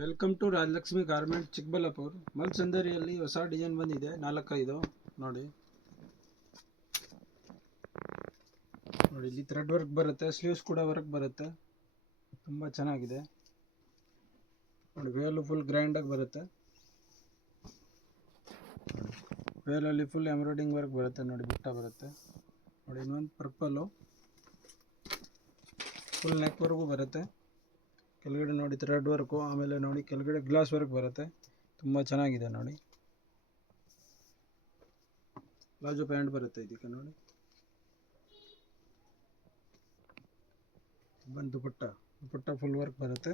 Welcome to Rajalakshmi garment Chikkaballapur. ಮಲ್ಸಂದರಿಯಲ್ಲಿ ಹೊಸ design ಬಂದಿದೆ, 4-5 ನೋಡಿ. ಇಲ್ಲಿ ಥ್ರೆಡ್ ವರ್ಕ್ ಬರುತ್ತೆ, ಸ್ಲೀವ್ಸ್ ಕೂಡ ವರ್ಕ್ ಬರುತ್ತೆ, ತುಂಬ ಚೆನ್ನಾಗಿದೆ ನೋಡಿ. ವೇಲು ಫುಲ್ ಗ್ರ್ಯಾಂಡಾಗಿ ಬರುತ್ತೆ, ವೇಲಲ್ಲಿ ಫುಲ್ ಎಂಬ್ರಾಯ್ಡಿಂಗ್ ವರ್ಕ್ ಬರುತ್ತೆ ನೋಡಿ, ಬುಟ್ಟ ಬರುತ್ತೆ ನೋಡಿ. ಇನ್ನೊಂದು ಪರ್ಪಲ್ಲು ಫುಲ್ ನೆಕ್ವರೆಗೂ ಬರುತ್ತೆ, ಕೆಳಗಡೆ ನೋಡಿ ಥ್ರೆಡ್ ವರ್ಕು, ಆಮೇಲೆ ನೋಡಿ ಕೆಳಗಡೆ ಗ್ಲಾಸ್ ವರ್ಕ್ ಬರುತ್ತೆ, ತುಂಬ ಚೆನ್ನಾಗಿದೆ ನೋಡಿ. ಪ್ಲಾಜೋ ಪ್ಯಾಂಟ್ ಬರುತ್ತೆ ಇದಕ್ಕೆ ನೋಡಿ. ಬಂದು ದುಪಟ್ಟ ಫುಲ್ ವರ್ಕ್ ಬರುತ್ತೆ,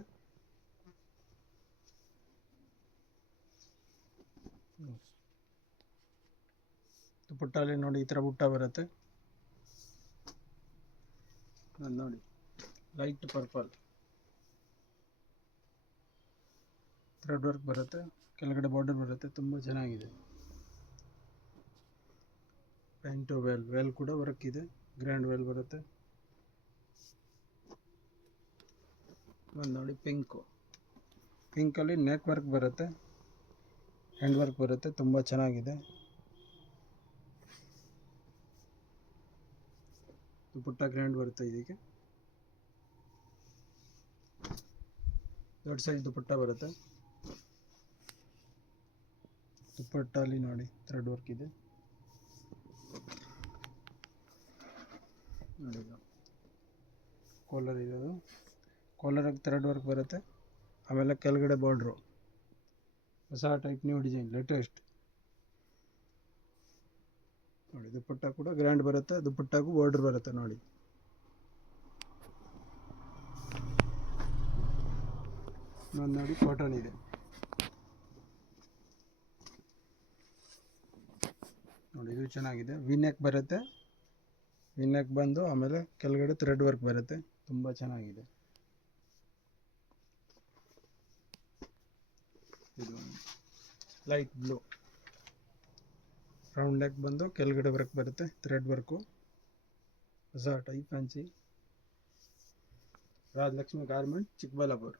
ದುಪಟ್ಟಲ್ಲಿ ನೋಡಿ ಈ ಥರ ಬುಟ್ಟ ಬರುತ್ತೆ ನೋಡಿ. ಲೈಟ್ ಪರ್ಪಲ್ ಥ್ರೆಡ್ ವರ್ಕ್ ಬರುತ್ತೆ, ಕೆಳಗಡೆ ಬಾರ್ಡರ್ ಬರುತ್ತೆ, ತುಂಬ ಚೆನ್ನಾಗಿದೆ. ಪ್ಯಾಂಟು ವೇಲ್ ಕೂಡ ವರ್ಕ್ ಇದೆ, ಗ್ರ್ಯಾಂಡ್ ವೇಲ್ ಬರುತ್ತೆ. ಒಂದು ನೋಡಿ ಪಿಂಕಲ್ಲಿ ನೆಕ್ ವರ್ಕ್ ಬರುತ್ತೆ, ಹ್ಯಾಂಡ್ ವರ್ಕ್ ಬರುತ್ತೆ, ತುಂಬ ಚೆನ್ನಾಗಿದೆ. ದುಪಟ್ಟ ಗ್ರ್ಯಾಂಡ್ ಬರುತ್ತೆ, ಇದಕ್ಕೆ ದೊಡ್ಡ ಸೈಜ್ ದುಪಟ್ಟ ಬರುತ್ತೆ. ದುಪಟ್ಟಲ್ಲಿ ನೋಡಿ ಥ್ರೆಡ್ ವರ್ಕ್ ಇದೆ ನೋಡಿ. ಕಾಲರ್ ಇರೋದು, ಕಾಲರಾಗಿ ಥ್ರೆಡ್ ವರ್ಕ್ ಬರುತ್ತೆ, ಆಮೇಲೆ ಕೆಳಗಡೆ ಬಾರ್ಡ್ರು ಹೊಸ ಟೈಪ್ ನ್ಯೂ ಡಿಸೈನ್ ಲೇಟೆಸ್ಟ್ ನೋಡಿ. ದುಪಟ್ಟ ಕೂಡ ಗ್ರ್ಯಾಂಡ್ ಬರುತ್ತೆ, ದುಪಟ್ಟಾಗೂ ಬಾರ್ಡರ್ ಬರುತ್ತೆ ನೋಡಿ. ನೋಡಿ ಕಾಟನ್ ಇದೆ ನೋಡಿ, ಇದು ಚೆನ್ನಾಗಿದೆ. ವಿನೆಕ್ ಬರುತ್ತೆ, ವಿನೆಕ್ ಬಂದು ಆಮೇಲೆ ಕೆಳಗಡೆ ಥ್ರೆಡ್ ವರ್ಕ್ ಬರುತ್ತೆ, ತುಂಬ ಚೆನ್ನಾಗಿದೆ. ಇದು ಲೈಟ್ ಬ್ಲೂ ರೌಂಡ್ ನೆಕ್ ಬಂದು ಕೆಳಗಡೆ ವರ್ಕ್ ಬರುತ್ತೆ, ಥ್ರೆಡ್ ವರ್ಕು, ಹೊಸ type fancy. Rajalakshmi garment Chikkaballapur.